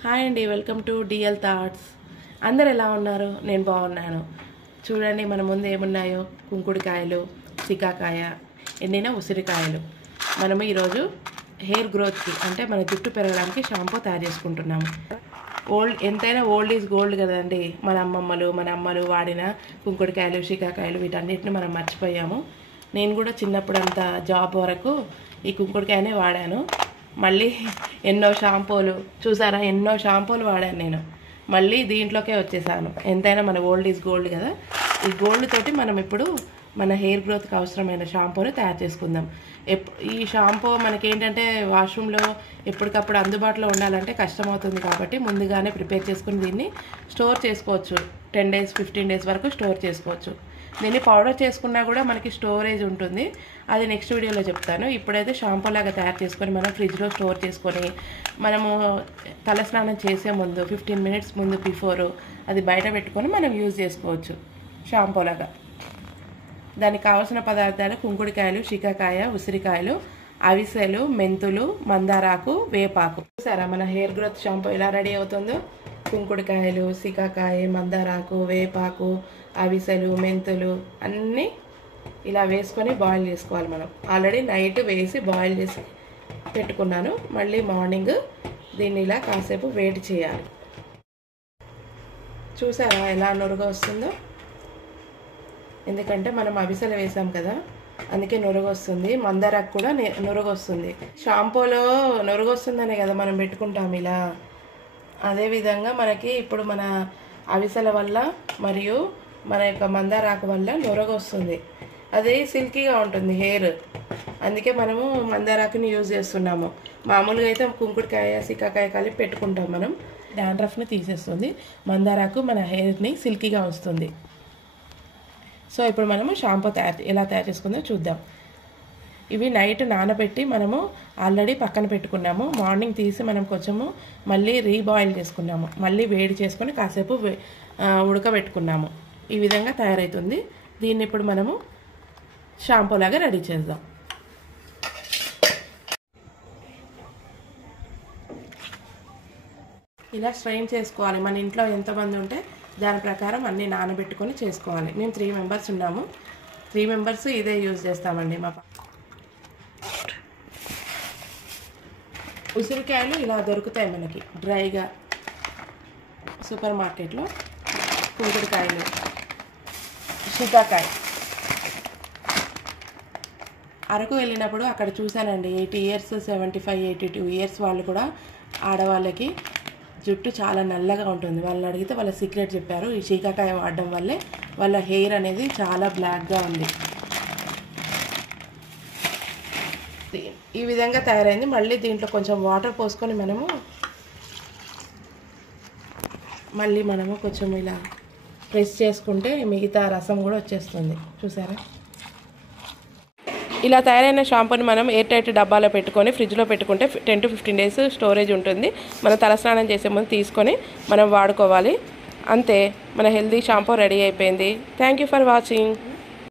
Hi అండి, welcome to DL thoughts. అందరు ఎలా ఉన్నారు? నేను బాగున్నాను. చూడండి మన ముందు ఏమున్నాయో, కుంకుడుకాయలు, సికాకాయ, ఎండిన ఉసిరికాయలు. మనము ఈరోజు హెయిర్ గ్రోత్కి అంటే మన జుట్టు పెరగడానికి షాంపూ తయారు చేసుకుంటున్నాము. ఎంతైనా ఓల్డ్ ఈజ్ గోల్డ్ కదండి. మన అమ్మలు వాడిన కుంకుడుకాయలు, సికాకాయలు వీటన్నిటిని మనం మర్చిపోయాము. నేను కూడా చిన్నప్పుడు అంతా జాబ్ వరకు ఈ కుంకుడుకాయనే వాడాను. మళ్ళీ ఎన్నో షాంపూలు చూసారా, ఎన్నో షాంపూలు వాడాను నేను. మళ్ళీ దీంట్లోకే వచ్చేసాను. ఎంతైనా మన ఓల్డ్ ఈజ్ గోల్డ్ కదా. ఈ గోల్డ్ తోటి మనం ఇప్పుడు మన హెయిర్ గ్రోత్కి అవసరమైన షాంపూని తయారు చేసుకుందాం. ఈ షాంపూ మనకేంటంటే వాష్రూమ్లో ఎప్పటికప్పుడు అందుబాటులో ఉండాలంటే కష్టమవుతుంది. కాబట్టి ముందుగానే ప్రిపేర్ చేసుకుని దీన్ని స్టోర్ చేసుకోవచ్చు. 10 days 15 days వరకు స్టోర్ చేసుకోవచ్చు. దీన్ని పౌడర్ చేసుకున్నా కూడా మనకి స్టోరేజ్ ఉంటుంది. అది నెక్స్ట్ వీడియోలో చెప్తాను. ఇప్పుడైతే షాంపూ లాగా తయారు చేసుకొని మనం ఫ్రిడ్జ్లో స్టోర్ చేసుకొని మనము తలస్నానం చేసే ముందు 15 minutes ముందు బిఫోర్ అది బయట పెట్టుకొని మనం యూజ్ చేసుకోవచ్చు షాంపూ లాగా. దానికి కావాల్సిన పదార్థాలు కుంకుడుకాయలు, సికాకాయ, ఉసిరికాయలు, అవిసెలు, మెంతులు, మందారాకు, వేపాకు. చూసారా మన హెయిర్ గ్రోత్ షాంపూ ఎలా రెడీ అవుతుందో. కుంకుడుకాయలు, సికాకాయ, మందారాకు, వేపాకు, అవిసెలు, మెంతులు అన్నీ ఇలా వేసుకొని బాయిల్ చేసుకోవాలి. మనం ఆల్రెడీ నైట్ వేసి బాయిల్ చేసి పెట్టుకున్నాను. మళ్ళీ మార్నింగ్ దీన్ని ఇలా కాసేపు వేడి చేయాలి. చూసారా ఎలా నురుగు వస్తుందో. ఎందుకంటే మనం అవిసెలు వేసాం కదా, అందుకే నురుగు వస్తుంది. మందారాకు కూడా నురుగు వస్తుంది. షాంపూలో నురుగు వస్తుందనే కదా మనం పెట్టుకుంటాం ఇలా. అదేవిధంగా మనకి ఇప్పుడు మన అవిసెల వల్ల మరియు మన యొక్క మందారాకు వల్ల నురగ వస్తుంది. అది సిల్కీగా ఉంటుంది హెయిర్. అందుకే మనము మందారాకుని యూజ్ చేస్తున్నాము. మామూలుగా అయితే కుంకుడుకాయ, సికాకాయ కలిపి పెట్టుకుంటాం మనం. డాండ్రఫ్ని తీసేస్తుంది. మందారాకు మన హెయిర్ని సిల్కీగా వస్తుంది. సో ఇప్పుడు మనము షాంపూ ఎలా తయారు చేసుకుందో చూద్దాం. ఇవి నైట్ నానబెట్టి మనము ఆల్రెడీ పక్కన పెట్టుకున్నాము. మార్నింగ్ తీసి మనం కొంచెము మళ్ళీ రీబాయిల్ చేసుకున్నాము. మళ్ళీ వేడి చేసుకొని కాసేపు ఉడకబెట్టుకున్నాము. ఈ విధంగా తయారవుతుంది. దీన్ని ఇప్పుడు మనము షాంపూ లాగా రెడీ చేద్దాం. ఇలా స్ట్రెయిన్ చేసుకోవాలి. మన ఇంట్లో ఎంతమంది ఉంటే దాని ప్రకారం అన్నీ నానబెట్టుకొని చేసుకోవాలి. మేము 3 members ఉన్నాము. 3 members ఇదే యూజ్ చేస్తామండి. మా ఉసిరికాయలు ఇలా దొరుకుతాయి మనకి డ్రైగా సూపర్ మార్కెట్లో. కుంకుడుకాయలు, సికాకాయ. అరకు వెళ్ళినప్పుడు అక్కడ చూశానండి 80 years 75 82 years వాళ్ళు కూడా ఆడవాళ్ళకి జుట్టు చాలా నల్లగా ఉంటుంది. వాళ్ళని అడిగితే వాళ్ళ సీక్రెట్ చెప్పారు. ఈ సికాకాయ వాడడం వల్లే వాళ్ళ హెయిర్ అనేది చాలా బ్లాక్గా ఉంది. ఈ విధంగా తయారైంది. మళ్ళీ దీంట్లో కొంచెం వాటర్ పోసుకొని మనము కొంచెం ఇలా ప్రెస్ చేసుకుంటే మిగతా రసం కూడా వచ్చేస్తుంది. చూసారా? ఇలా తయారైన షాంపూని మనం ఎయిర్ టైట్ డబ్బాలో పెట్టుకొని ఫ్రిడ్జ్లో పెట్టుకుంటే 10 to 15 days స్టోరేజ్ ఉంటుంది. మనం తలస్నానం చేసే ముందు తీసుకొని మనం వాడుకోవాలి. అంతే, మన హెల్దీ షాంపూ రెడీ అయిపోయింది. Thank you for watching.